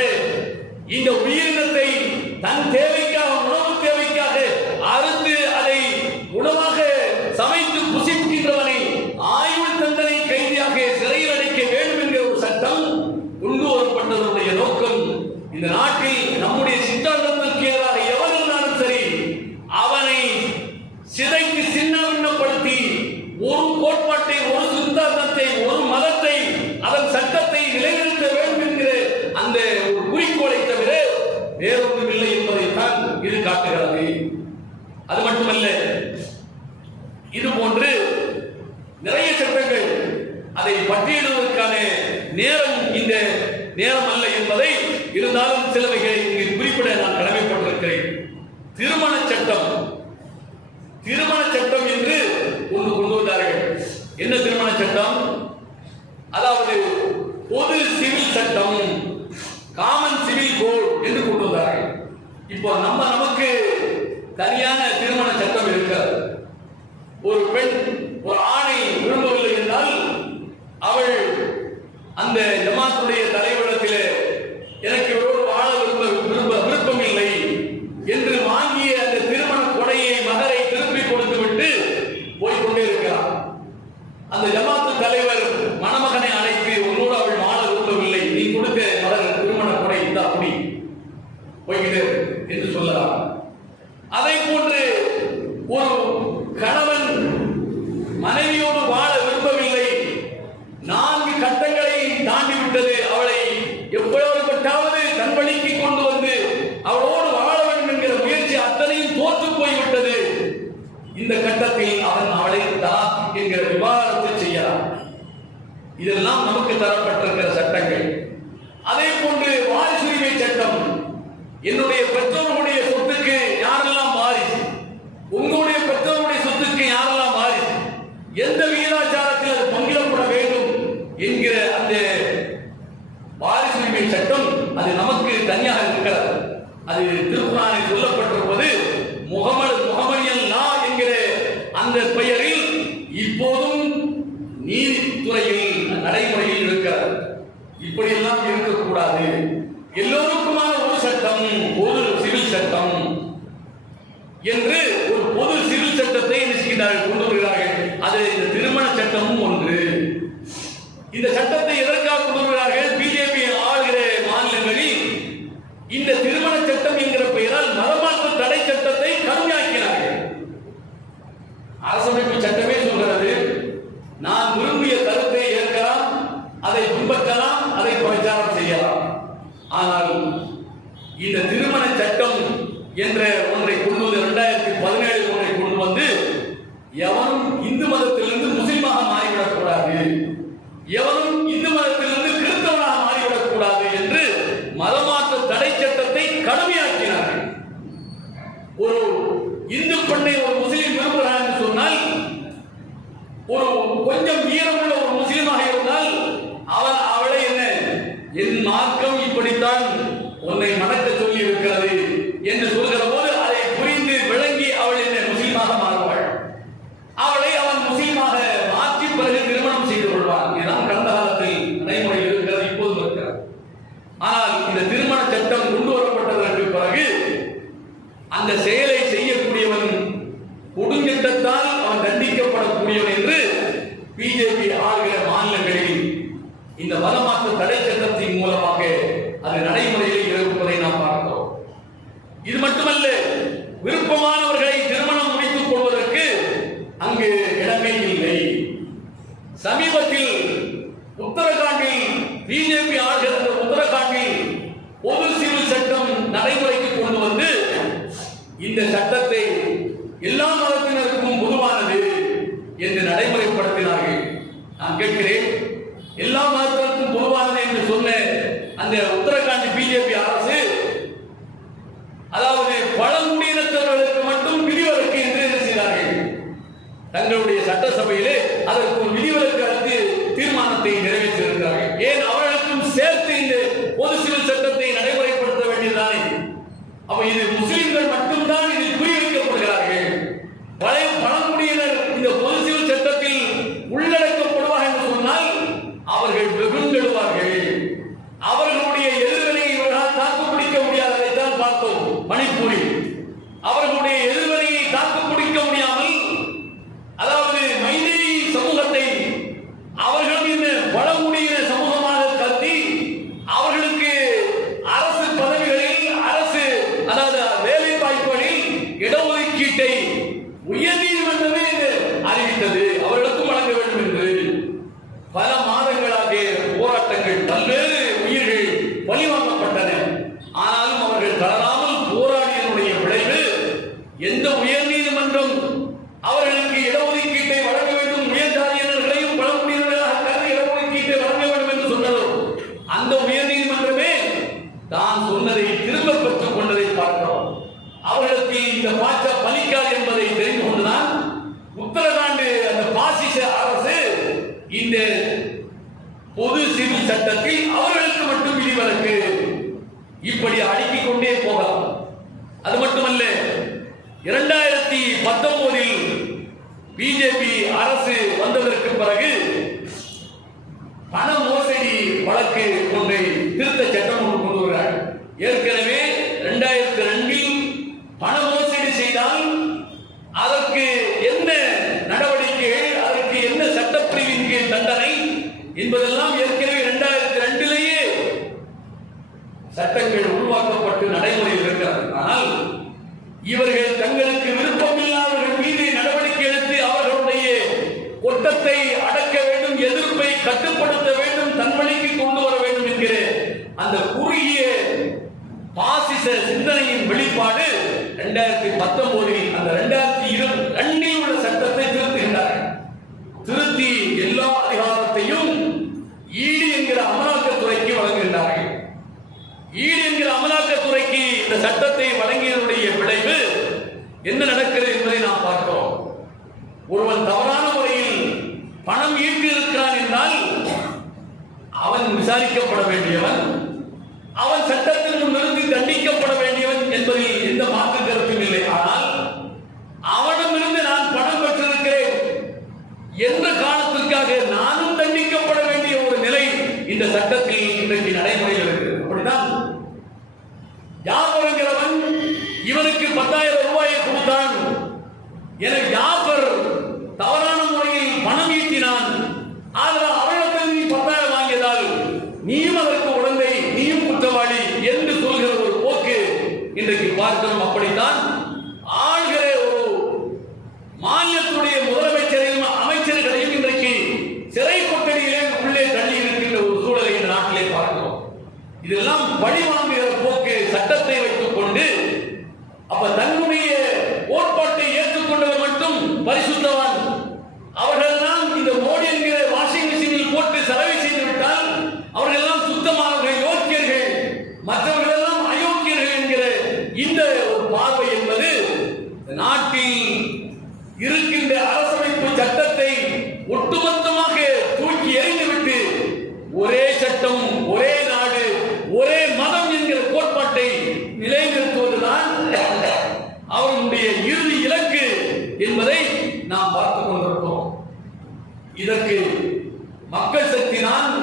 இந்த உயிரினத்தை தன் தேவைக்காக, உணவு தேவைக்காக அறுத்து அதை உணவாக சமைத்து புசிக்கின்றவனை ஆயுள் தண்டனை கைதியாக சிறையில் அடைக்க வேண்டும் என்கிற ஒரு சட்டம் கொண்டு வரப்பட்டதனுடைய நோக்கம், இந்த நாட்டில் நம்முடைய சித்தாந்தத்திற்கு எதிராக எவன் இருந்தாலும் சரி அவனை சிதைக்கு சின்னப்படுத்தி ஒரு கோட்பாட்டை, ஒரு சித்தாந்தத்தை, ஒரு மதத்தை, அதன் சட்டத்தை நிலைநிறுத்த வேண்டும் என்கிற அந்த ஒரு குறிக்கோளை தவிர வேறொன்றும் இல்லை என்பதைத்தான் இது காட்டுகிறது. அது மட்டுமல்ல, இது போன்று நிறைய சட்டங்கள், அதை பட்டியலிடுவதற்கான நேரம் இந்த நேரம் அல்ல என்பதை இருந்தாலும் சிலவைகளை இங்கு குறிப்பிட நான் கடமைப்பட்டிருக்கிறேன். திருமண சட்டம் என்று ஒன்று கொண்டு வந்தார்கள். என்ன திருமண சட்டம்? அதாவது பொது சிவில் சட்டம், காமன் சிவில் கோட் என்று கொண்டு வந்தார்கள். இப்போ நமக்கு தனியான திருமண சட்டம் இருக்கிறது. ஒரு பெண் ஒரு ஆணை விரும்பவில்லை என்றால் அவள் அந்த ஜமாத்துடைய தலைவரிடத்தில் எனக்கு இவரோடு வாழ விருப்பம் இல்லை என்று வாங்கிய அந்த திருமண கொடையை, மகரை திருப்பி கொடுத்து விட்டு போய்கொண்டே இருக்கிறார். அந்த ஜமாத்து தலைவர் மணமகனை அழைத்து, உன்னோடு அவள் வாழ விரும்பவில்லை, நீ கொடுத்த மகர் திருமண கொடை இந்த அப்படி போய்கிட்டு என்று சொல்லலாம். அதை போன்று ஒரு கணவன் மனைவியோடு வாழ விரும்பவில்லை, 4 கட்டங்களை தாண்டி விட்டது, அவளை எப்பொழுதாவது தன் வழிக்கு கொண்டு வந்து அவளோடு வாழ வேண்டும் என்கிற முயற்சி அத்தனையும் தோற்று போய்விட்டது. இந்த கட்டத்தில் அவளை தலாக் என்கிற விவாதத்தை செய்யலாம். இதெல்லாம் நமக்கு தரப்பட்டிருக்கிற சட்டங்கள். அதே போன்று வாரிசுரிமை சட்டம், என்னுடைய பெற்றோர்களுடைய சொத்துக்கு யாரெல்லாம் வாரிசு, உங்களுடைய பெற்றோருடைய சொத்துக்கு யாரெல்லாம் வாரிசு, எந்த விகிதாச்சாரத்தில் அது பங்கிடப்பட வேண்டும் என்கிற அந்த வாரிசுரிமை சட்டம் அது நமக்கு தனியாக இருக்கிறது. அது திருக்குர்ஆனில் சொல்லப்பட்டிருப்பது முகமதியன் லா என்கிற அந்த பெயரில் இப்போதும் நீதித்துறையில் நடைமுறையில் இருக்கிறது. இப்படியெல்லாம் இருக்கக்கூடாது. எல்லோருக்குமான ஒரு சட்டம், பொது சிவில் சட்டம் என்று ஒரு பொது சிவில் சட்டத்தை கொண்டு வருகிறார்கள். அது இந்த திருமண சட்டமும் ஒன்று. இந்த சட்டத்தை எதற்காக கொண்டு வருகிறார்கள்? பிஜேபி ஆளுகிற மாநிலங்களில் இந்த திருமண சட்டம் என்கிற பெயரால் மதமாற்ற தடை சட்டத்தை கடுமையாக்கினார்கள். அரசமைப்பு சட்டமே சொல்கிறது, நான் விரும்பிய கருத்தை ஏற்கலாம், அதை பின்பற்றலாம், அதை பிரச்சாரம் செய்யலாம். ஆனால் இந்த திருமண சட்டம் என்ற ஒன்றை கொண்டு வந்து 2017 ஒன்றை கொண்டு வந்து எவனும் இந்து மதத்திலிருந்து முஸ்லிமாக மாறிவிடக்கூடாது, எவனும் இந்து மதத்திலிருந்து கிறிஸ்தவனாக மாறிவிடக்கூடாது என்று மதமாற்ற தடை சட்டத்தை கடுமையாக்கினார்கள். ஒரு இந்து பெண்ணை ஒரு முஸ்லிம் விரும்புகிறார் என்று சொன்னால், ஒரு கொஞ்சம் வீரமுள்ள ஒரு முஸ்லிமாக இருந்தால் அவளை என்ன, என் மார்க்கம் இப்படித்தான் உன்னை மணக்க சொல்லி இருக்கிறது என்று சொல்கிற போது அதை புரிந்து விளங்கி அவள் என்ன முஸ்லிமாக மாறுவாள். அவளை அவன் முஸ்லிமாக மாற்றி பிறகு திருமணம் செய்து கொள்வான். இதுதான் கடந்த காலத்தில் நடைமுறையில் இருக்கிறது, இப்போதும் இருக்கிறது. ஆனால் இந்த திருமண சட்டம் கொண்டு வரப்பட்டதற்கு பிறகு அந்த செயலை செய்யக்கூடியவன் கொடுஞ்சட்டத்தால் அவன் தண்டிக்கப்படக்கூடியவன் என்று பிஜேபி ஆளுகிற மாநிலங்களில் இந்த மதமாற்ற தடை சட்டத்தின் மூலமாக அது நடைமுறையில் இருப்பதை நாம் பார்க்கிறோம். இது மட்டுமல்ல, விருப்பமானவர்களை திருமணம் முடித்துக் கொள்வதற்கு அங்கு இடமே இல்லை. சமீபத்தில் உத்தரகாண்டில் பிஜேபி ஆளுகிற உத்தரகாண்டில் பொது சிவில் சட்டம் நடைமுறைக்கு கொண்டு வந்து இந்த சட்டத்தை எல்லா மதத்தினருக்கும் பொதுவானது, நான் கேட்கிறேன், எல்லா மதத்திற்கும் பொதுவானது என்று சொன்ன அந்த உத்தரகாண்ட் பிஜேபி அரசு, அதாவது பழங்குடியினத்தவர்களுக்கு மட்டும் விதிவிலக்கு என்று என்ன செய்தார்கள், தங்களுடைய சட்டசபையிலே அதற்கு ஒரு விதிவிலக்கு அளித்து தீர்மானத்தை நிறைவேற்றியிருக்கிறார்கள். ஏன் அவர்களுக்கும் சேர்த்து இந்த பொது சிவில் சட்டத்தை நடைமுறைப்படுத்த வேண்டியதுதானே? அப்ப இது முஸ்லிம்கள் மட்டும்தான் இதில் குறிவைக்கப்படுகிறார்கள். பழங்குடியினர் இந்த பொது சிவில் சட்டத்தில் உள்ளடக்கப்படுவார்கள் என்று சொன்னால் அவர்கள் வெகுண்டெழுவார்கள். அவர்களுடைய எதிர்வினையை இவர்களால் தாக்குப்பிடிக்க முடியாததைத்தான் பார்த்தோம் மணிப்பூரில். அவர்களுடைய எதிர்வினையை தாக்குப்பிடிக்க முடியாமல், அதாவது மைனேரி சமூகத்தை அவர்களும் இந்த பழங்குடியின சமூகமாக கருதி அவர்களுக்கு அரசு பதவிகளில், அரசு அதாவது வேலை வாய்ப்புகளில் இடஒதுக்கீட்டை உயர்நீதிமன்றமே அறிவித்தது, அவர்களுக்கும் வழங்க வேண்டும் என்று. பல மாதங்களாக போராட்டங்கள், பல்வேறு உயிர்கள் பழிவாங்கப்பட்டன. ஆனாலும் அவர்கள் தளராமல் போராடியதனுடைய விளைவு, எந்த உயர் நீதிமன்றம் அவர்களுக்கு இடஒதுக்கீட்டை வழங்க வேண்டும், உயர் ஜாதியினர்களையும் பழங்குடியினர்களாக கருதி இடஒதுக்கீட்டை வழங்க வேண்டும் என்று சொன்னதோ, அந்த உயர் நீதிமன்றமே தான் சொன்னதை திரும்ப பெற்றுக் கொண்டதை பார்க்கிறோம். அவர்களுக்கு இந்த பாச்சா பலிக்காது என்பதை தெரிந்து கொண்டுதான் உத்தரகாண்ட் அந்த பாசிச அரசு இந்த பொது சிவில் சட்டத்தில் அவர்களுக்கு மட்டும் விதிவிலக்கு இப்படி அடுக்கிக் கொண்டே போகலாம். அது மட்டுமல்ல, 2019 பிஜேபி அரசு வந்ததற்கு பிறகு பண மோசடி வழக்கு ஒன்றை திருத்த சட்டம் ஒன்று கொண்டு வருகிறார். ஏற்கனவே 2002 பண மோசடி செய்தால் அதற்கு என்ன நடவடிக்கைகள், அதற்கு என்ன சட்டப்பிரிவின் கீழ் தண்டனை என்பதெல்லாம் ஏற்கனவே 2002 சட்டங்கள் உருவாக்கப்பட்டு நடைமுறையில் இருக்கிறது. ஆனால் இவர்கள் தங்களுக்கு விருப்பமில்லாதவர்கள் மீது நடவடிக்கை எடுத்து அவர்களுடைய கொட்டத்தை அடக்க வேண்டும், எதிர்ப்பை கட்டுப்படுத்த வேண்டும், தன்வழிக்கு கொண்டு வர வேண்டும் என்கிற அந்த குறுகிய பாசிச சிந்தனையின் வெளிப்பாடு 2019 அந்த 2002 உள்ள சட்டத்தை திருத்துகின்றார்கள். திருத்தி எல்லா அதிகாரத்தையும் ஈடு என்கிற அமலாக்கத்துறைக்கு வழங்குகின்றார்கள். ஈடு என்கிற அமலாக்கத்துறைக்கு இந்த சட்டத்தை வழங்கியதனுடைய விளைவு என்ன நடக்கிறது என்பதை நாம் பார்க்கிறோம். ஒருவன் தவறான முறையில் பணம் ஈட்டி இருக்கிறான் என்றால் அவன் விசாரிக்கப்பட வேண்டியவன், அவன் சட்டத்தின் முன் நிறுத்தி தண்டிக்கப்பட வேண்டியவன் என்பதில் எந்த மாற்று கருத்தும் இல்லை. ஆனால் அவனிடமிருந்து நான் பணம் பெற்றிருக்கிறேன் என்ற காரணத்திற்காக நானும் தண்டிக்கப்பட வேண்டிய ஒரு நிலை இந்த சட்டத்தில் இன்றைக்கு நடைமுறையில் இருக்கிறது. அப்படிதான் ஜாஃபர் என்கிறவன் இவனுக்கு 10,000 ரூபாயை கொடுத்தான், எனக்கு ஜாஃபர் தவறான முறையில் பணம் ஈட்டினான், ஆனால் அவனிடத்தில் நீ 10,000 வாங்கியதால் நீயும் அதற்கு உடந்தை, நீயும் குற்றவாளி என்று சொல்கிற ஒரு போக்கு இன்றைக்கு பார்க்கிறோம். அப்படித்தான் ஆள்கிற ஒரு மாநிலத்துடைய முதலமைச்சரையும் அமைச்சர்களையும் இன்றைக்கு சிறை கொட்டடியிலே உள்ளே தள்ளி இருக்கின்ற ஒரு சூழலை இந்த நாட்டிலே பார்க்கிறோம். இதெல்லாம் பழி வாங்குகிற போக்கு சட்டத்தை வைத்துக் கொண்டு, அப்ப தன்னுடைய கோட்பாட்டை ஏற்றுக்கொண்டவர் மட்டும் பரிசுத்தவான், அவர்களெல்லாம் இந்த மோடி என்கிற வாஷிங் மிஷினில் போட்டு சலவை செய்து விட்டால் அவர்கள் எல்லாம் சுத்தமானவர்கள், யோக்கியர்கள், மற்றவர்கள் எல்லாம் அயோக்கியர்கள் என்கிற இந்த ஒரு பார்வை என்பது நாட்டில் இருக்கின்ற அரசமைப்பு சட்டத்தை ஒட்டுமொத்தமாக தூக்கி எறிந்துவிட்டு ஒரே சட்டம், ஒரே நாடு, ஒரே மதம் என்கிற கோட்பாட்டை நிலைநிறுத்துவதுதான் அவர்களுடைய இறுதி இலக்கு என்பதை நாம் பார்த்துக் கொண்டிருக்கிறோம். இதற்கு மக்கள் சக்தி தான்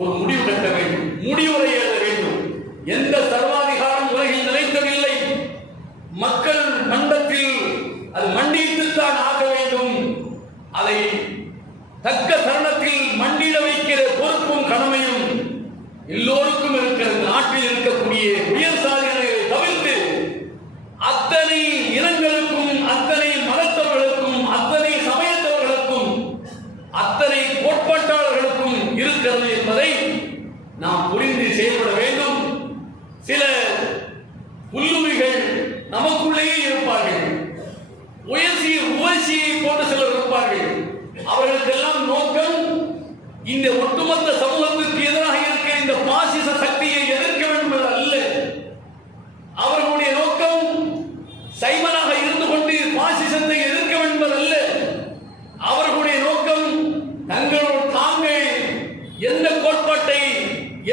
ஒரு முடிவு கட்ட வேண்டும், முடிவுரை எழுத வேண்டும். எந்த சர்வாதிகாரம் உலகில் நிலைத்ததில்லை. மக்கள் மன்றத்தில் அது மண்டியிட்டுத்தான் ஆக வேண்டும். அதை தக்க தருணத்தில் மண்டியிட வைக்கிற பொறுப்பும் கடமையும் எல்லோருக்கும் இருக்கிற நாட்டில் இருக்கக்கூடிய உயர் சாதிகளை தவிர்த்து அத்தனை இனங்களுக்கும், அத்தனை மதத்தவர்களுக்கும், அத்தனை சமயத்தவர்களுக்கும், அத்தனை கோட்பாட்டாளர்களுக்கும் இருக்கிறது என்பதை நாம் புரிந்து செயல்பட வேண்டும். சில புல்லுரிகள் நமக்குள்ளேயே இருப்பார்கள், உயர்ச்சியை போன்ற சிலர் இருப்பார்கள். அவர்களுக்கெல்லாம் நோக்கம் இந்த ஒட்டுமொத்த சமூகத்திற்கு எதிராக இருக்கிற இந்த பாசிச சக்தியை எதிர்க்க வேண்டும் அல்ல. அவர்களுடைய நோக்கம் சைமனாக இருந்து கொண்டு பாசிசத்தை எதிர்க்க வேண்டும் அல்ல. அவர்களுடைய நோக்கம் தாங்கள் எந்த கோட்பாட்டை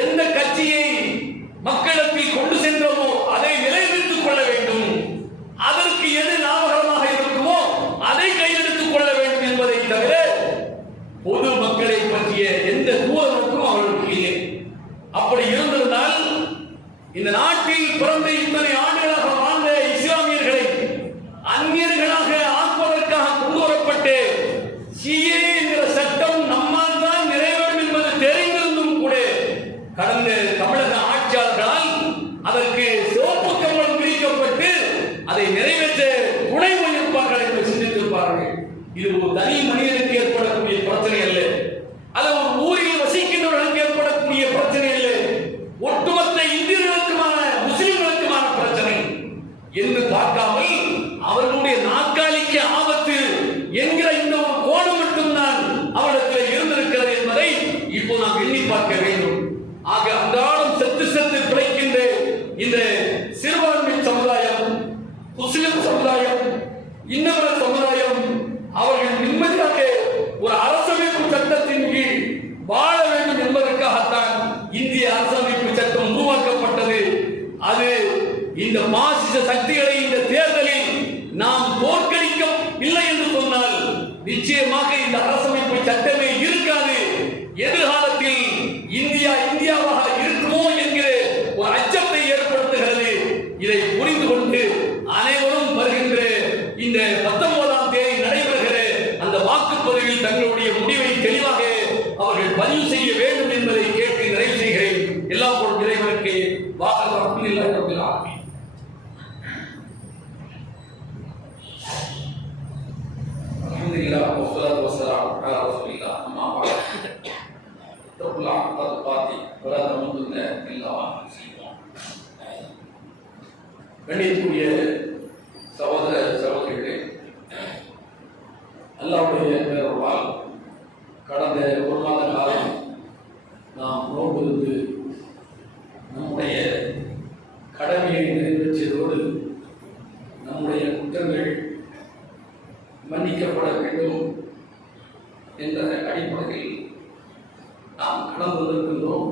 எந்த கட்சியை மக்களிடத்தில் கொண்டு சென்றோமோ அதை நிலைநிறுத்திக் கொள்ள வேண்டும். அதற்கு எது லாபகரமாக இருக்குமோ அதை கையெடுத்துக் கொள்ள வேண்டும் என்பதை தவிர பொது மக்களை பற்றிய எந்த தூரமும் அவர்களுக்கு இல்லை. அப்படி இருந்திருந்தால் இந்த நாட்டில் பிறந்த இத்தனை ஆண்டுகளாக வாழ்ந்த இஸ்லாமியர்களை அந்நியர்களாக ஆக்குவதற்காக கொண்டு வரப்பட்டு சிஏ என்கிற சட்டம் நம்மால் தான் நிறைவேறும் என்பது தெரிந்திருந்தும் கூட கடந்த தமிழக ஆட்சியாளர்களால் அதற்கு சிவப்பு கம்பளம் பிரிக்கப்பட்டு அதை நிறைவேற்ற துணை முயற்பார்கள் என்று சிந்தித்திருப்பார்கள். இது ஒரு தனி மனிதனுக்கு ஏற்படக்கூடிய பிரச்சனை அல்ல, அது ஒரு ஊரில் வசிக்கின்றவர்களுக்கு ஏற்படக்கூடிய பிரச்சனை அல்ல, ஒட்டுமொத்த இந்தியர்களுக்குமான முஸ்லிம்களுக்குமான பிரச்சனை என்று பார்க்காமல் அவர்களுடைய நாற்காலிக்கு ஆபத்து என்கிற இந்த ஒரு கோணம் மட்டும்தான் அவரிடத்தில் இருந்திருக்கிறது என்பதை இப்போ நாம் எண்ணி பார்க்க வேண்டும். ஆக அன்றாடம் செத்து செத்து பிழைக்கின்ற இந்த சிறுபான்மை சமுதாயம், முஸ்லிம் சமுதாயம், இன்னொரு சமுதாயம் அவர்கள் நிம்மதியாக ஒரு அரசமைப்பு சட்டத்தின் கீழ் வாழ வேண்டும் என்பதற்காகத்தான் இந்திய அரசமைப்பு சட்டம் உருவாக்கப்பட்டது. அது இந்த பாசிச சக்திகளை இந்த தேர்தலில் நாம் தோற்கடிக்கவில்லை என்று சொன்னால் நிச்சயமாக இந்த அரசமைப்பு சட்டமே இருக்காது. எதிர்காலத்தில் இந்தியா இந்தியாவாக இருக்குமோ என்கிற ஒரு அச்சத்தை ஏற்படுத்துகிறது. இதை புரிந்து கொண்டு அனைவரும் வருகின்ற இந்த 19ஆம் தேதி நடைபெறுகிற அந்த வாக்குப்பதிவில் தங்களுடைய முடிவை தெளிவாக அவர்கள் பதிவு செய்ய வேண்டும் என்பதை கேட்டு நிறைவு செய்கிறேன். எல்லா பொருள் இறைவனுக்கு வாசல் இல்லை. கண்ணியத்துக்குரிய சகோதர சகோதரிகளே, அல்லாஹ்வுடைய பேரருளால் கடந்த ஒரு மாத காலம் நாம் நோக்கிருந்து நம்முடைய கடமையை நிறைவேற்றியதோடு நம்முடைய குற்றங்கள் மன்னிக்கப்பட வேண்டும் என்ற அடிப்படையில் நாம் கடந்து வந்திருக்கின்றோம்.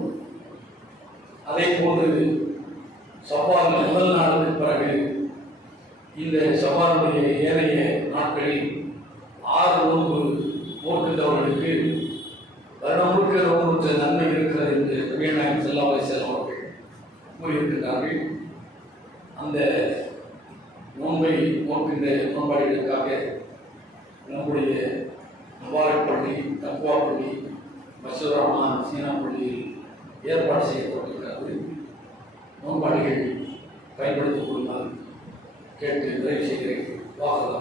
அதே போன்று சவால் முதல் நாளுக்கு பிறகு இந்த சவாலுடைய ஏனைய நாட்களில் 6 நோன்பு நோக்கின்றவர்களுக்கு வருடமுழுக்க நோன்புற்ற நன்மை இருக்கிறது என்று நபிகள் ஸல்லல்லாஹு அலைஹி வஸல்லம் அவர்கள் கூறியிருக்கிறார்கள். அந்த நோன்பை நோக்கின்ற நோன்பாளிகளுக்காக நம்முடைய முபாரக் பள்ளி, தக்வா பள்ளி, மசூர் ரஹ்மான் சீனா பள்ளியில் ஏற்பாடு செய்யப்பட்டிருக்கிறது. நோன்பாளிகள் பயன்படுத்திக் கொள்ளுமாறு கேட்டு நிறைவு செய்கிறேன். வாசல்